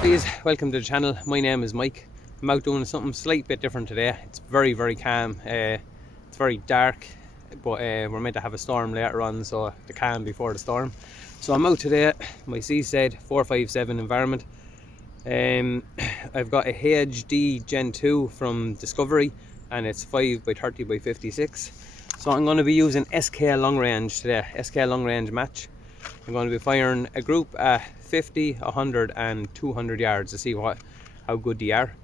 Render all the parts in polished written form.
Please welcome to the channel. My name is Mike. I'm out doing something slight bit different today. It's very calm. It's very dark, but we're meant to have a storm later on, so the calm before the storm. So I'm out today. My Seastead 457 Varmint. I've got a HD Gen 2 from Discovery, and it's 5x30x56. So I'm going to be using SK long range today. SK long range match. I'm going to be firing a group at 50, 100 and 200 yards to see how good they are.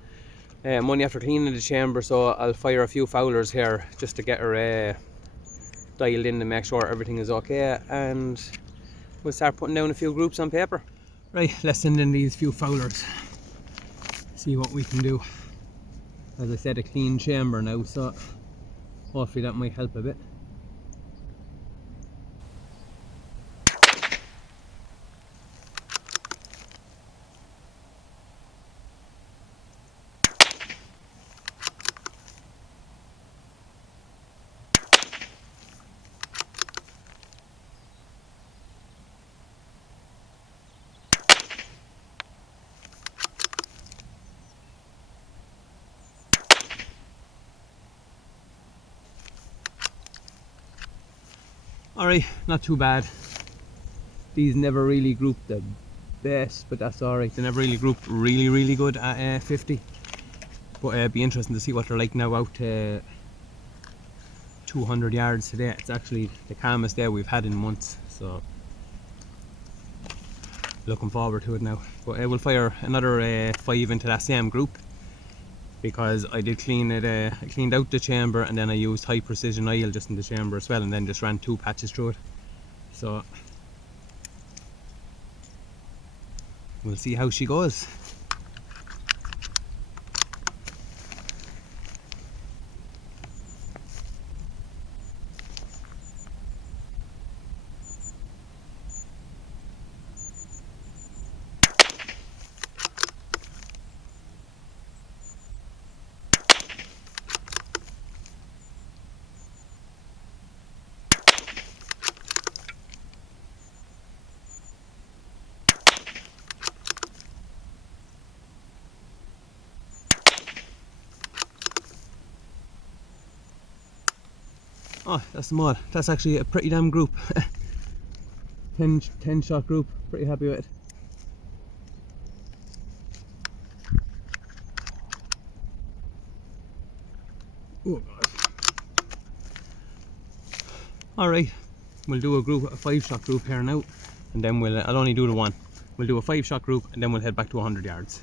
I'm only after cleaning the chamber, so I'll fire a few foulers here just to get her dialed in to make sure everything is okay, and we'll start putting down a few groups on paper. Right, let's send in these few foulers, see what we can do. As I said, a clean chamber now, so hopefully that might help a bit. Alright, not too bad. These never really grouped the best, but that's alright. They never really grouped really good at 50. But it'd be interesting to see what they're like now out to 200 yards today. It's actually the calmest day we've had in months, so looking forward to it now. But we'll fire another 5 into that same group, because I did clean it. I cleaned out the chamber, and then I used high precision oil just in the chamber as well, and then just ran 2 patches through it. So we'll see how she goes. Oh, that's the mod. That's actually a pretty damn group. 10 shot group, pretty happy with it. Oh god. Alright, we'll do a 5 shot group here now, and then I'll only do the one. We'll do a 5 shot group, and then we'll head back to 100 yards.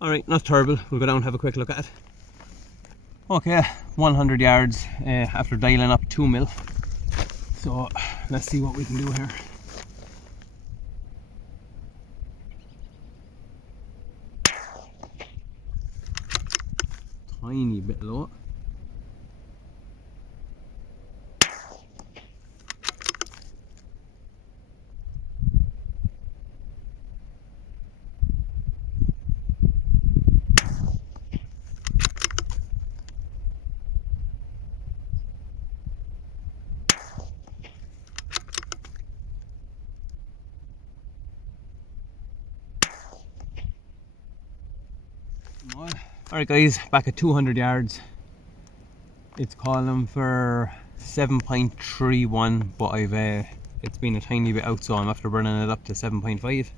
Alright, not terrible. We'll go down and have a quick look at it. Okay, 100 yards after dialing up 2 mil. So let's see what we can do here. Tiny bit low. Alright guys, back at 200 yards. It's calling for 7.31, but it's been a tiny bit out, so I'm after burning it up to 7.5.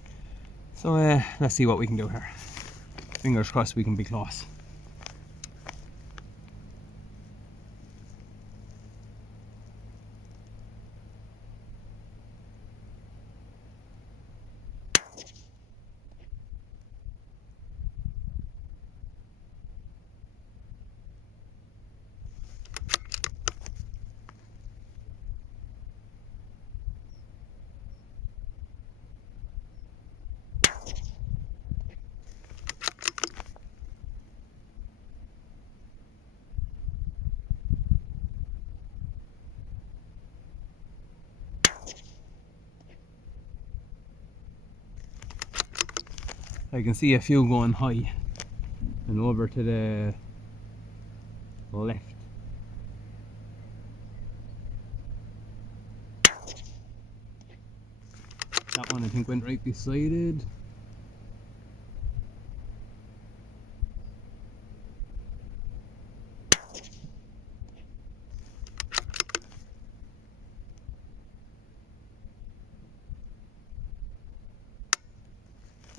So let's see what we can do here. Fingers crossed we can be close. I can see a few going high and over to the left. That one I think went right beside it.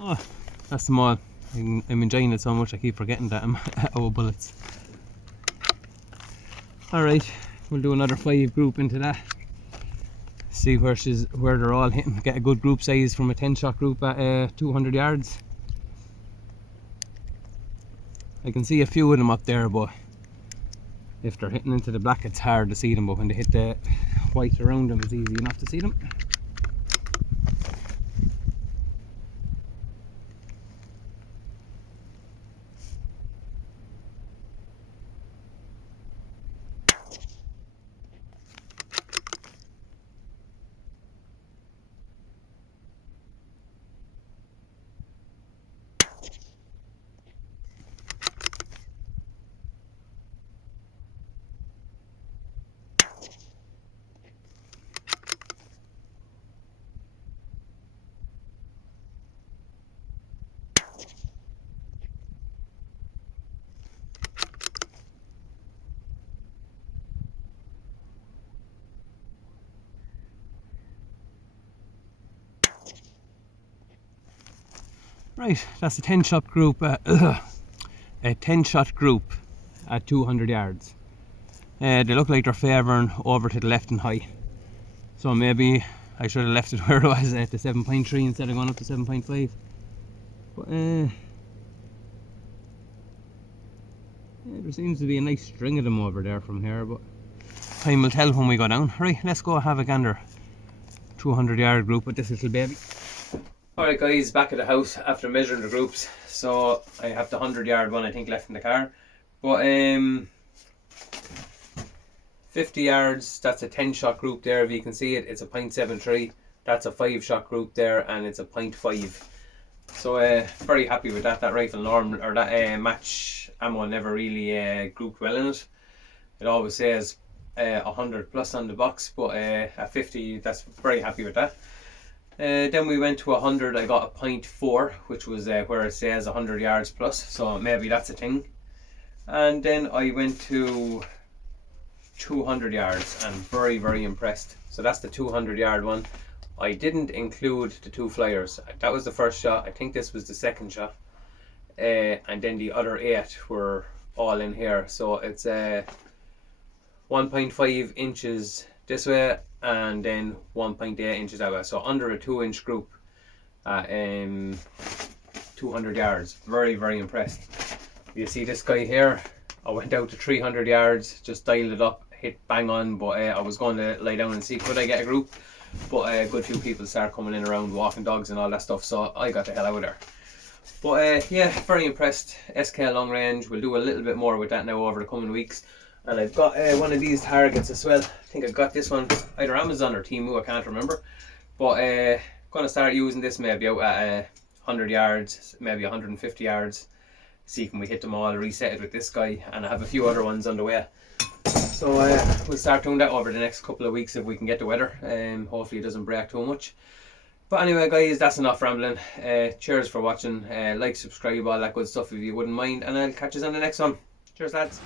Oh, that's small. I'm enjoying it so much I keep forgetting that I'm out of bullets. Alright, we'll do another 5 group into that. See where they're all hitting. Get a good group size from a 10 shot group at 200 yards. I can see a few of them up there, but if they're hitting into the black it's hard to see them, but when they hit the white around them it's easy enough to see them. Right, that's a 10 shot group. A 10 shot group at 200 yards. They look like they're favouring over to the left and high. So maybe I should have left it where it was at the 7.3 instead of going up to 7.5. But there seems to be a nice string of them over there from here, but time will tell when we go down. Right, let's go have a gander. 200 yard group with this little baby. Alright guys, back at the house after measuring the groups. So I have the 100 yard one I think left in the car. But 50 yards, that's a 10 shot group there. If you can see it, it's a 0.73. That's a 5 shot group there, and it's a 0.5. So very happy with that. That rifle normal, or that match ammo never really grouped well in it. It always says 100 plus on the box, but at 50, that's very happy with that. Then we went to 100. I got a 0.4, which was where it says 100 yards plus, so maybe that's a thing. And then I went to 200 yards and very impressed. So that's the 200 yard one. I didn't include the 2 flyers. That was the first shot. I think this was the second shot, and then the other 8 were all in here. So it's 1.5 inches this way and then 1.8 inches that way, so under a 2-inch group at 200 yards. Very impressed. You see this guy here, I went out to 300 yards, just dialed it up, hit bang on, but I was going to lie down and see could I get a group, but a good few people started coming in around walking dogs and all that stuff, so I got the hell out of there. But yeah, very impressed. SK long range. We'll do a little bit more with that now over the coming weeks. And I've got one of these targets as well. I think I got this one either Amazon or Temu, I can't remember. But gonna start using this maybe out at 100 yards, maybe 150 yards. See can we hit them all, reset it with this guy, and I have a few other ones on the way. So we'll start doing that over the next couple of weeks if we can get the weather. Hopefully it doesn't break too much. But anyway guys, that's enough rambling. Cheers for watching. Like, subscribe, all that good stuff if you wouldn't mind, and I'll catch you on the next one. Cheers lads.